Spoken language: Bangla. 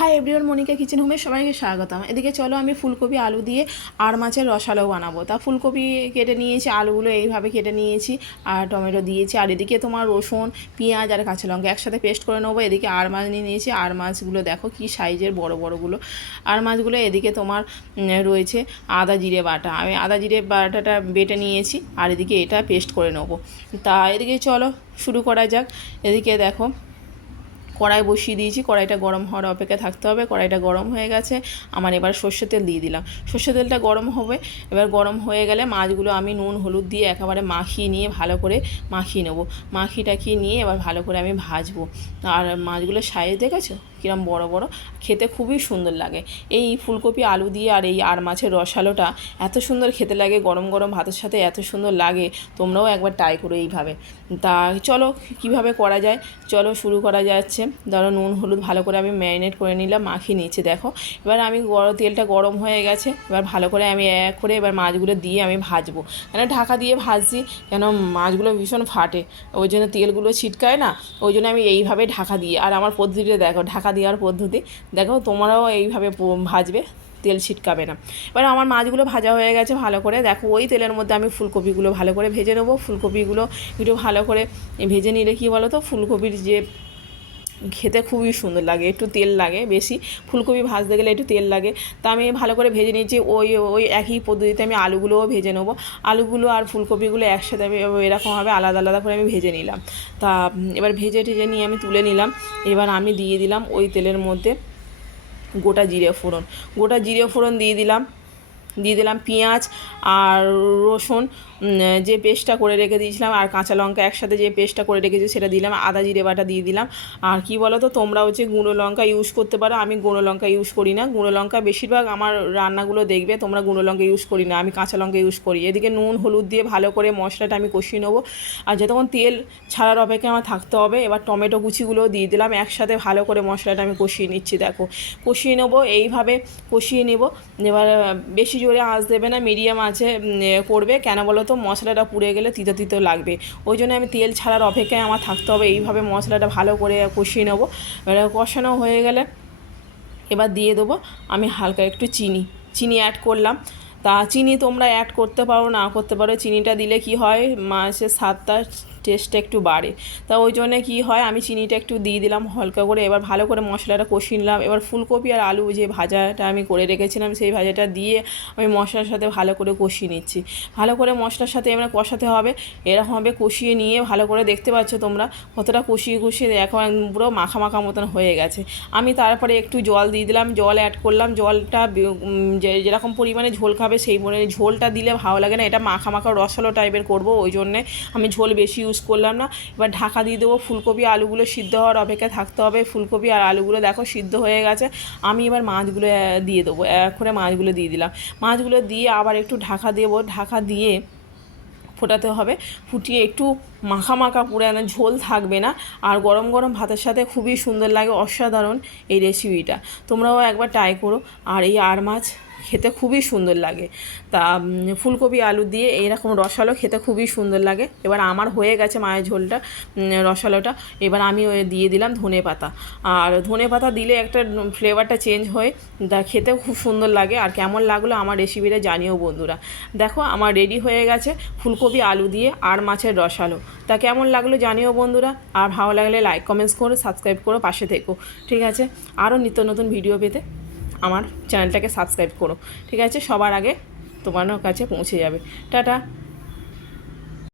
হাই এভরিওয়ান, মনিকা কিচেন হোমে সবাইকে স্বাগতম। এদিকে চলো আমি ফুলকপি আলু দিয়ে আর মাছের রসালো বানাবো। তা ফুলকপি কেটে নিয়েছি, আলুগুলো এইভাবে কেটে নিয়েছি আর টমেটো দিয়েছি। আর এদিকে তোমার রসুন, পেঁয়াজ আর কাঁচা লঙ্কা একসাথে পেস্ট করে নেবো। এদিকে আর মাছ নিয়ে নিয়েছি। আর মাছগুলো দেখো কি সাইজের বড় বড়গুলো আর মাছগুলো। এদিকে তোমার রয়েছে আদা জিরে বাটা। আমি আদা জিরে বাটাটা বেটে নিয়েছি আর এদিকে এটা পেস্ট করে নেবো। তা এদিকে চলো শুরু করা যাক। এদিকে দেখো কড়াই বসিয়ে দিয়েছি, কড়াইটা গরম হওয়ার অপেক্ষা থাকতে হবে। কড়াইটা গরম হয়ে গেছে আমার, এবার সর্ষের তেল দিয়ে দিলাম। সর্ষের তেলটা গরম হবে, এবার গরম হয়ে গেলে মাছগুলো আমি নুন হলুদ দিয়ে একেবারে মাখিয়ে নিয়ে ভালো করে মাখিয়ে নেবো। টাখিয়ে নিয়ে এবার ভালো করে আমি ভাজবো। আর মাছগুলো সাইজ দেখেছো কিরম বড় বড়, খেতে খুবই সুন্দর লাগে। এই ফুলকপি আলু দিয়ে আর এই আর মাছের রসালোটা এত সুন্দর খেতে লাগে, গরম গরম ভাতের সাথে এত সুন্দর লাগে। তোমরাও একবার ট্রাই করো এইভাবে। তা চলো কিভাবে করা যায়, চলো শুরু করা যাচ্ছে। ধরো নুন হলুদ ভালো করে আমি ম্যারিনেট করে নিলাম, মাখিয়ে নিয়েছি দেখো। এবার আমি তেলটা গরম হয়ে গেছে, এবার ভালো করে আমি এক করে এবার মাছগুলো দিয়ে আমি ভাজবো। কেন ঢাকা দিয়ে ভাজছি, কেন মাছগুলো ভীষণ ফাটে, ওই জন্য তেলগুলো ছিটকায় না, ওই জন্য আমি এইভাবে ঢাকা দিয়ে। আর আমার পদ্ধতিটা দেখো, ঢাকা দেওয়ার পদ্ধতি দেখো, তোমরাও এইভাবে ভাজবে, তেল ছিটকাবে না। এবার আমার মাছগুলো ভাজা হয়ে গেছে ভালো করে, দেখো ওই তেলের মধ্যে আমি ফুলকপিগুলো ভালো করে ভেজে নেবো। ফুলকপিগুলো একটু ভালো করে ভেজে নিলে কী বলো তো, ফুলকপির যে খেতে খুবই সুন্দর লাগে। একটু তেল লাগে বেশি, ফুলকপি ভাজতে গেলে একটু তেল লাগে। তা আমি ভালো করে ভেজে নিয়েছি। ওই একই পদ্ধতিতে আমি আলুগুলোও ভেজে নেবো। আলুগুলো আর ফুলকপিগুলো একসাথে আমি এরকমভাবে আলাদা আলাদা করে আমি ভেজে নিলাম। তা এবার ভেজে টেজে নিয়ে আমি তুলে নিলাম। এবার আমি দিয়ে দিলাম ওই তেলের মধ্যে গোটা জিরে ফোড়ন দিয়ে দিলাম পেঁয়াজ আর রসুন যে পেস্টটা করে রেখে দিয়েছিলাম, আর কাঁচা লঙ্কা একসাথে যে পেস্টটা করে রেখেছি সেটা দিলাম। আদা জিরে বাটা দিয়ে দিলাম। আর কি বলো তো, তোমরা হচ্ছে গুঁড়ো লঙ্কা ইউজ করতে পারো, আমি গুঁড়ো লঙ্কা ইউজ করি না। গুঁড়ো লঙ্কা বেশিরভাগ আমার রান্নাগুলো দেখবে তোমরা গুঁড়ো লঙ্কা ইউজ করি না, আমি কাঁচা লঙ্কা ইউজ করি। এদিকে নুন হলুদ দিয়ে ভালো করে মশলাটা আমি কষিয়ে নেবো। আর যতক্ষণ তেল ছাড়ার অপেক্ষা আমার থাকতে হবে। এবার টমেটো কুচিগুলো দিয়ে দিলাম, একসাথে ভালো করে মশলাটা আমি কষিয়ে নিচ্ছি। দেখো কষিয়ে নেবো, এইভাবে কষিয়ে নেবো। এবার বেশি জোরে আঁচ দেবে না, মিডিয়াম আঁচে করবে। কেন বলো তো, মশলাটা পুড়ে গেলে তিতো তিতো লাগবে, ওই জন্য আমি তেল ছাড়ার অপেক্ষায় আমার থাকতে হবে। এইভাবে মশলাটা ভালো করে কষিয়ে নেবো। এবার কষানো হয়ে গেলে এবার দিয়ে দেবো আমি হালকা একটু চিনি অ্যাড করলাম। তা চিনি তোমরা অ্যাড করতে পারো না করতে পারো, চিনিটা দিলে কি হয় মাছের স্বাদটা টেস্টটা একটু বাড়ে। তা ওই জন্যে কী হয়, আমি চিনিটা একটু দিয়ে দিলাম হালকা করে। এবার ভালো করে মশলাটা কষিয়ে নিলাম। এবার ফুলকপি আর আলু যে ভাজাটা আমি করে রেখেছিলাম সেই ভাজাটা দিয়ে আমি মশলার সাথে ভালো করে কষিয়ে নিচ্ছি। ভালো করে মশলার সাথে এবার কষাতে হবে, এরকমভাবে কষিয়ে নিয়ে ভালো করে দেখতে পাচ্ছ তোমরা কতটা কষিয়ে এখন পুরো মাখা মাখা মতন হয়ে গেছে। আমি তারপরে একটু জল দিয়ে দিলাম, জল অ্যাড করলাম। জলটা যেরকম পরিমাণে ঝোল খাবে সেই পরিমাণে, ঝোলটা দিলে ভালো লাগে না, এটা মাখা মাখা রসালো টাইপের করবো, ওই জন্যে আমি ঝোল বেশি ইউজ করলাম না। এবার ঢাকা দিয়ে দেবো, ফুলকপি আলুগুলো সিদ্ধ হওয়ার অপেক্ষা থাকতে হবে। ফুলকপি আর আলুগুলো দেখো সিদ্ধ হয়ে গেছে। আমি এবার মাছগুলো দিয়ে দেবো, এক করে মাছগুলো দিয়ে দিলাম। মাছগুলো দিয়ে আবার একটু ঢাকা দেবো, ঢাকা দিয়ে ফোটাতে হবে। ফুটিয়ে একটু মাখা মাখা পুরো ঝোল থাকবে না। আর গরম গরম ভাতের সাথে খুবই সুন্দর লাগে, অসাধারণ এই রেসিপিটা। তোমরাও একবার ট্রাই করো। আর এই আর মাছ খেতে খুবই সুন্দর লাগে। তা ফুলকপি আলু দিয়ে এইরকম রসালো খেতে খুবই সুন্দর লাগে। এবার আমার হয়ে গেছে মায়ের ঝোলটা, রসালোটা। এবার আমি দিয়ে দিলাম ধনে পাতা। আর ধনে পাতা দিলে একটা ফ্লেভারটা চেঞ্জ হয়ে খেতেও খুব সুন্দর লাগে। আর কেমন লাগলো আমার রেসিপিটা জানিও বন্ধুরা। দেখো আমার রেডি হয়ে গেছে ফুলকপি আলু দিয়ে আর মাছের রসালো। তা কেমন লাগলো জানিও বন্ধুরা। আর ভালো লাগলে লাইক কমেন্টস করো, সাবস্ক্রাইব করো, পাশে থেকো। ঠিক আছে, আরও নিত্য নতুন ভিডিও পেতে আমার চ্যানেলটাকে সাবস্ক্রাইব করো। ঠিক আছে, সবার আগে তোমার কাছে পৌঁছে যাবে। টাটা।